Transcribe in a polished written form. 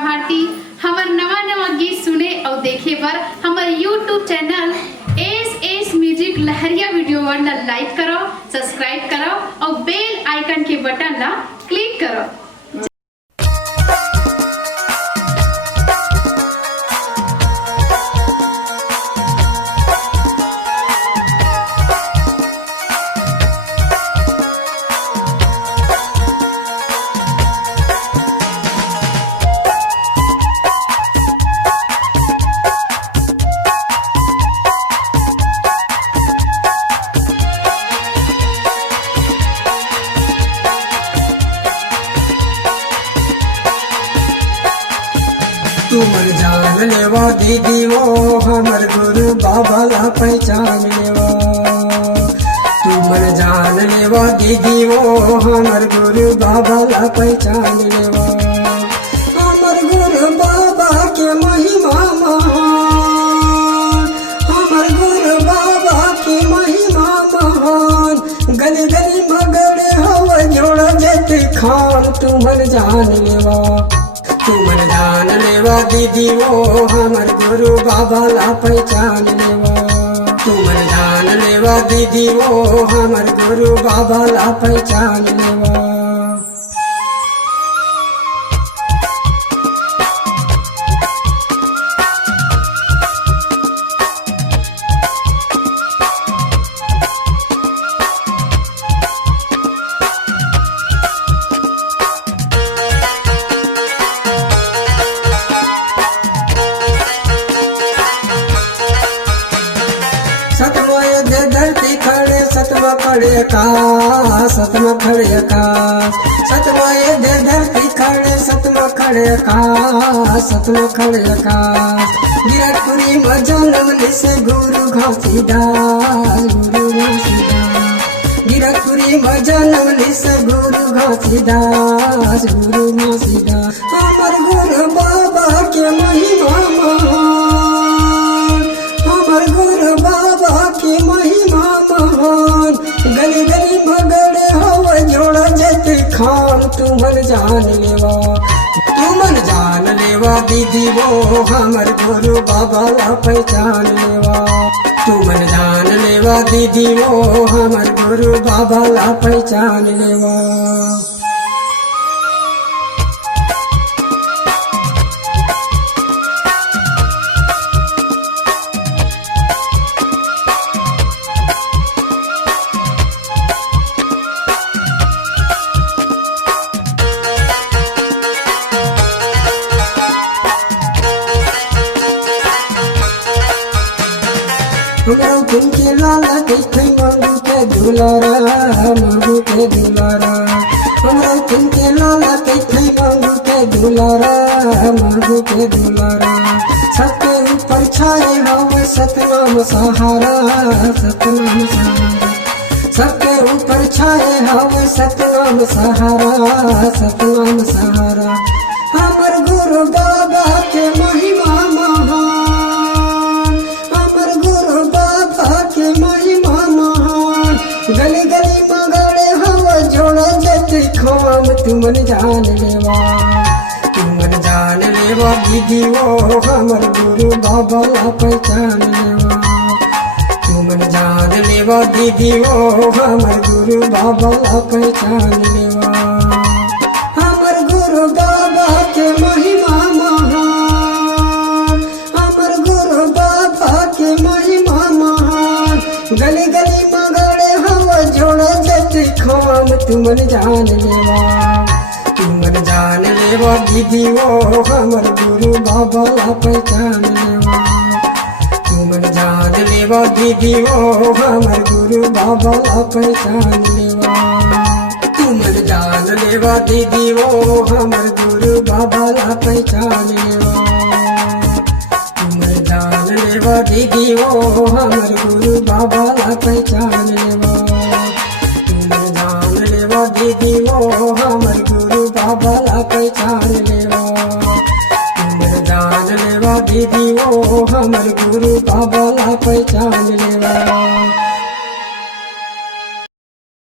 भारती। हमार नवा नवा गीत सुने और देखे पर हमारे YouTube चैनल एस म्यूजिक लहरिया वीडियो वन लाइक करो, सब्सक्राइब करो और बेल आइकन के बटन ला क्लिक करो। तुमन जान लेवा दीदी वो हमर गुरु बाबा ला पहचान लेवा। तुमन जान लेवा दीदी वो हमर गुरु बाबा ला पहचान लेवा। हमर गुरु बाबा के महिमा महान, हमर गुरु बाबा के महिमा महान। गली गली मगड़े हवा जोड़ा जेते खान। तुमन जान लेवा, तुमन जान लेवा दीदी वो हमर गुरु बाबा ला पहचान लेवा। तुमन जान लेवा दीदी वो हमर गुरु बाबा ला पहचान लेवा। धरती खड़े सतमा खड़े का, सतमा खड़े का, सतमा दे धरती खड़े सतमा खड़े का, सतमा खड़े का। विराटपुरी में जन्म से गुरु घासीदास, गुरु घासीदास। विराटपुरी में जन्म से गुरु घासीदास, गुरु घासीदास। हमर गुरु बाबा के महिमा महान, हमर गुरु बाबा के महिमा महान। गली गली मगड़े हवा जोड़ा जेते खान। तुमन जान लेवा, तुमन जान लेवा दीदी वो हमर गुरु बाबा ला पहचान लेवा। तुमन जान लेवा दीदी वो हमर गुरु बाबा ला पहचान लेवा। हमरा तुमके लाला के मांगू के दुलारा, मांगू के दुलारा। हमरा तुमके लाला के मांगू के दुलारा, मांगू के दुलारा। सबके ऊपर छाए हवा सतनाम सहारा, सतनाम सहारा। सबके ऊपर छाए हवा सतनाम सहारा, सतनाम सहारा। हमर गुरु बाबा के महिमा महान, हमर गुरु बाबा के महिमा महान। गली गली मगड़े हवा जोड़ा जेते खाम। तुमन जान लेवा, तुमन जान लेवा दीदी वो हमर गुरु बाबा ला पहचान लेवा। तुमन जान लेवा दीदी वो हमर गुरु बाबा ला पहचान लेवा। हमर गुरु बाबा के महिमा महान, हमर गुरु बाबा के महिमा महान। गली गली मगड़े हवा जोड़ा जेते खाम। तुमन जान लेवा, तुमन जान लेवा दीदी वो हमर गुरु बाबा ला पहचान लेवा। तुमन जान लेवा दीदी वो हमर गुरु बाबा ला पहचान लेवा। तुमन जान लेवा दीदी वो हमर गुरु बाबा ला पहचान लेवा। तुमन जान लेवा दीदी वो हमर गुरु बाबा ला पहचान लेवा। तुमन जान लेवा दीदी वो हमर गुरु बाबा ला पहचान लेवा। तुमन जान लेवा दीदी वो हमर गुरु बाबा ला पहचान लेवा।